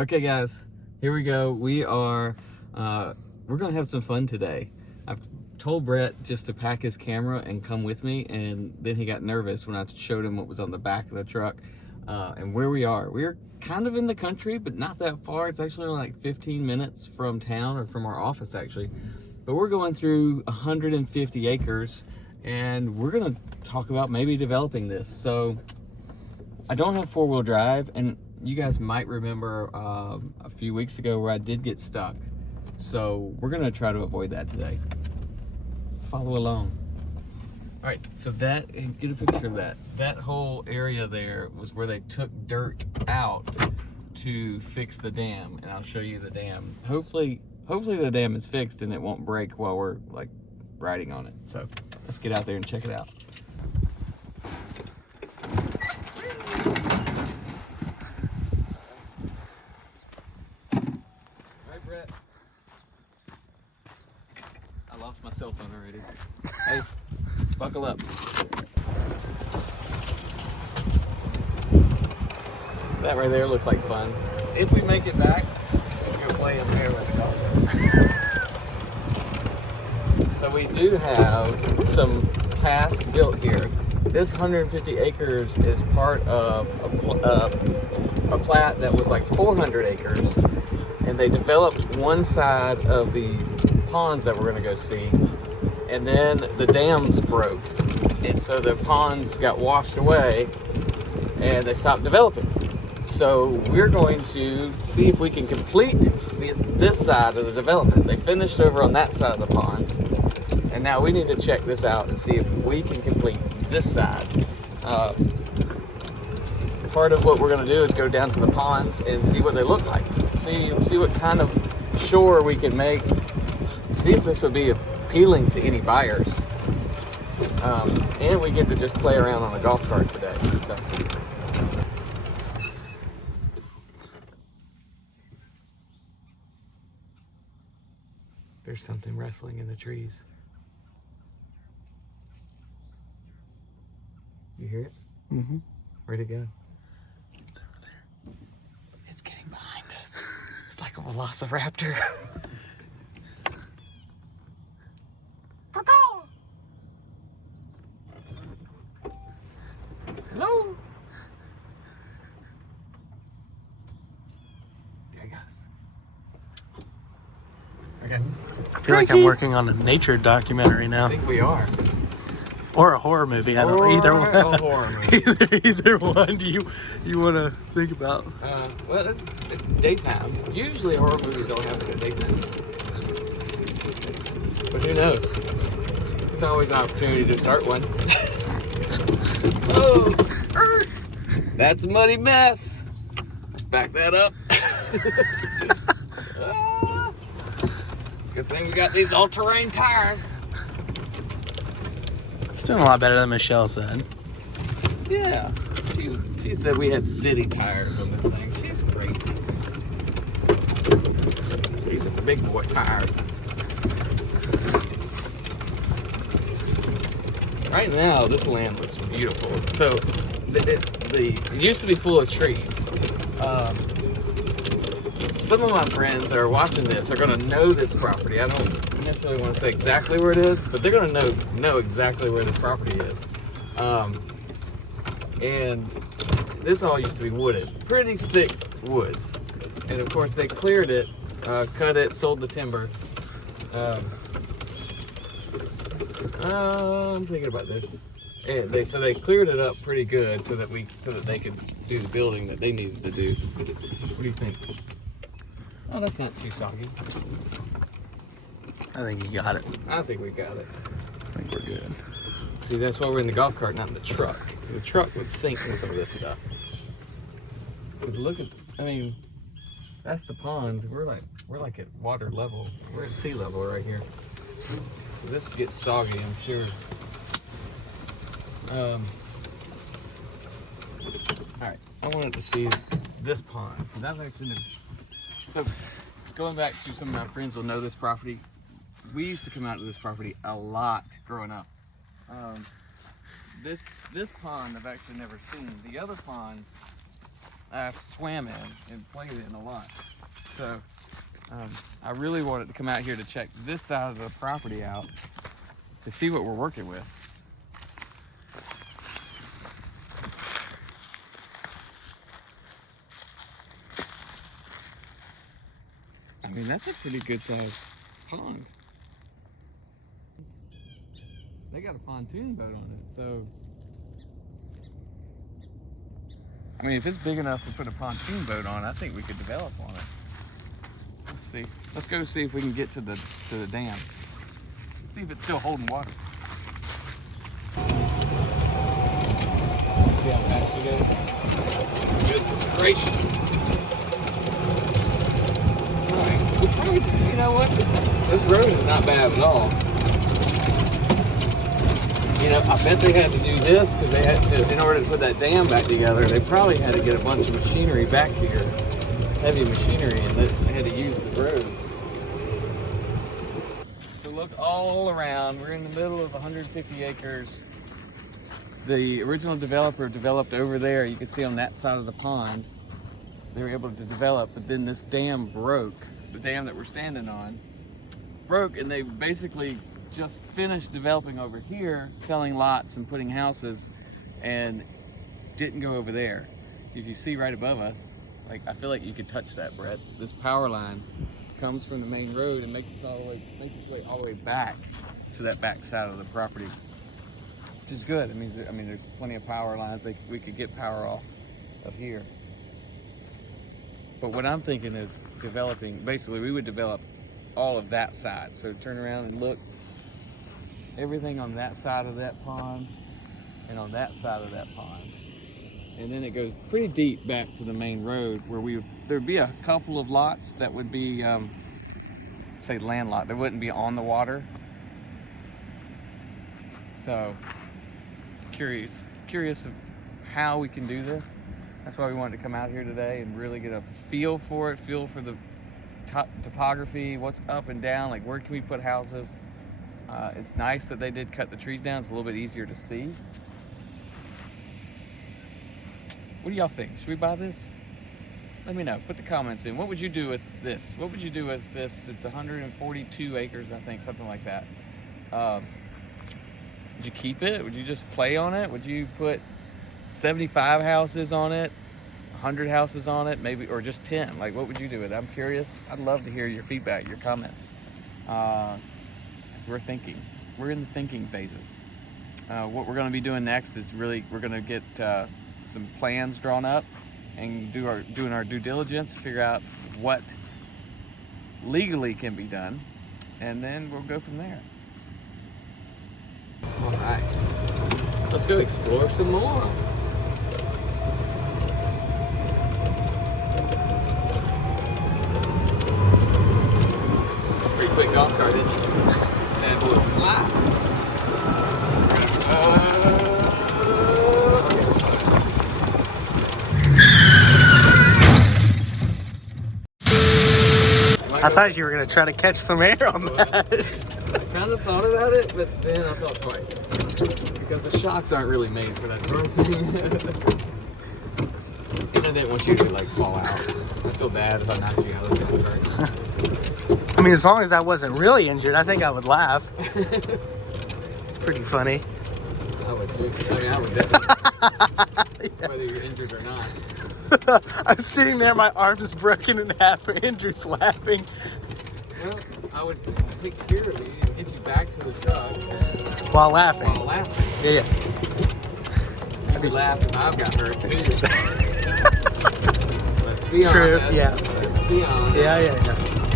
Okay, guys, here we go. We're gonna have some fun today. I've told Brett just to pack his camera and come with me, and then he got nervous when I showed him what was on the back of the truck and where we are. We're kind of in the country, but not that far. It's actually like 15 minutes from town, or from our office actually. But we're going through 150 acres, and we're gonna talk about maybe developing this. So I don't have four-wheel drive, and you guys might remember a few weeks ago where I did get stuck. So we're gonna try to avoid that today. Follow along. All right, so get a picture of that. That whole area there was where they took dirt out to fix the dam, and I'll show you the dam. Hopefully the dam is fixed and it won't break while we're like riding on it. So let's get out there and check it out. Brett. I lost my cell phone already. Hey, buckle up. That right there looks like fun. If we make it back, we're gonna play in there with the golf cart. So we do have some paths built here. This 150 acres is part of a plat that was like 400 acres. And they developed one side of these ponds that we're gonna go see, and then the dams broke, and so the ponds got washed away and they stopped developing. So we're going to see if we can complete this side of the development. They finished over on that side of the ponds, and now we need to check this out and see if we can complete this side. Part of what we're going to do is go down to the ponds and see what they look like. See what kind of shore we can make. See if this would be appealing to any buyers. And we get to just play around on a golf cart today. So. There's something wrestling in the trees. You hear it? Mm-hmm. Where'd it go? Behind us. It's like a velociraptor. Hello. There he goes. Okay. I feel like I'm working on a nature documentary now. I think we are. Or a horror movie. I don't know. Either one. A horror movie. either one. Do you want to think about? Well, it's daytime. Usually horror movies don't have to go daytime. But who knows? It's always an opportunity to start one. Oh, that's a muddy mess. Back that up. Good thing we got these all-terrain tires. It's doing a lot better than Michelle said. Yeah, she said we had city tires on this thing. She's crazy. These are the big boy tires. Right now, this land looks beautiful. So, it used to be full of trees. Some of my friends that are watching this are going to know this property. I don't necessarily want to say exactly where it is, but they're going to know exactly where this property is. And this all used to be wooded, pretty thick woods. And of course they cleared it, cut it, sold the timber. I'm thinking about this. And they cleared it up pretty good so that they could do the building that they needed to do. What do you think? Oh, that's not too soggy. I think you got it. I think we got it. I think we're good. See, that's why we're in the golf cart, not in the truck. The truck would sink in some of this stuff. But look at, that's the pond. We're like at water level. We're at sea level right here. So this gets soggy, I'm sure. All right, I wanted to see this pond. That's actually so. Going back to some of my friends will know this property. We used to come out to this property a lot growing up. This pond I've actually never seen. The other pond I've swam in and played in a lot. So I really wanted to come out here to check this side of the property out to see what we're working with. I mean, that's a pretty good sized pond. They got a pontoon boat on it, so I mean, if it's big enough to put a pontoon boat on, I think we could develop on it. Let's see. Let's go see if we can get to the dam. Let's see if it's still holding water. See how fast it is? Goodness gracious. Alright, you know what? This road is not bad at all. You know, I bet they had to do this because they had to, in order to put that dam back together, they probably had to get a bunch of machinery back here, heavy machinery, and they had to use the roads. So look all around. We're in the middle of 150 acres. The original developer developed over there. You can see on that side of the pond, they were able to develop, but then this dam broke. The dam that we're standing on broke, and they basically just finished developing over here, selling lots and putting houses, and didn't go over there. If you see right above us, like, I feel like you could touch that, Brett. This power line comes from the main road and makes its way all the way back to that back side of the property, which is good. I mean, there's plenty of power lines. Like, we could get power off of here. But what I'm thinking is developing, basically we would develop all of that side. So turn around and look, everything on that side of that pond and on that side of that pond. And then it goes pretty deep back to the main road where there'd be a couple of lots that would be, say, landlocked. They wouldn't be on the water. So curious of how we can do this. That's why we wanted to come out here today and really get a feel for it, feel for the topography, what's up and down, like where can we put houses. It's nice that they did cut the trees down. It's a little bit easier to see. What do y'all think? Should we buy this? Let me know. Put the comments in. What would you do with this? What would you do with this? It's 142 acres, I think, something like that. Would you keep it? Would you just play on it? Would you put 75 houses on it, 100 houses on it, maybe, or just 10? Like, what would you do with it? I'm curious. I'd love to hear your feedback, your comments. We're thinking. We're in the thinking phases. What we're going to be doing next is we're going to get some plans drawn up and doing our due diligence, figure out what legally can be done, and then we'll go from there. All right, let's go explore some more. Pretty quick golf cart, didn't you? And a little fly. I thought you were going to try to catch some air on that. I kind of thought about it, but then I thought twice. Because the shocks aren't really made for that sort of thing. And I didn't want you to, like, fall out. I feel bad if I knocked you out of the golf cart. I mean, as long as I wasn't really injured, I think I would laugh. It's pretty funny. I would too. I mean, I would definitely. Yeah. Whether you're injured or not. I'm sitting there, my arm is broken in half, Andrew's laughing. Well, I would take care of you and get you back to the truck. While laughing. While laughing. Yeah. I'd be laughing if I've got hurt too. Let's be honest. True, yeah. Let's be honest. Yeah.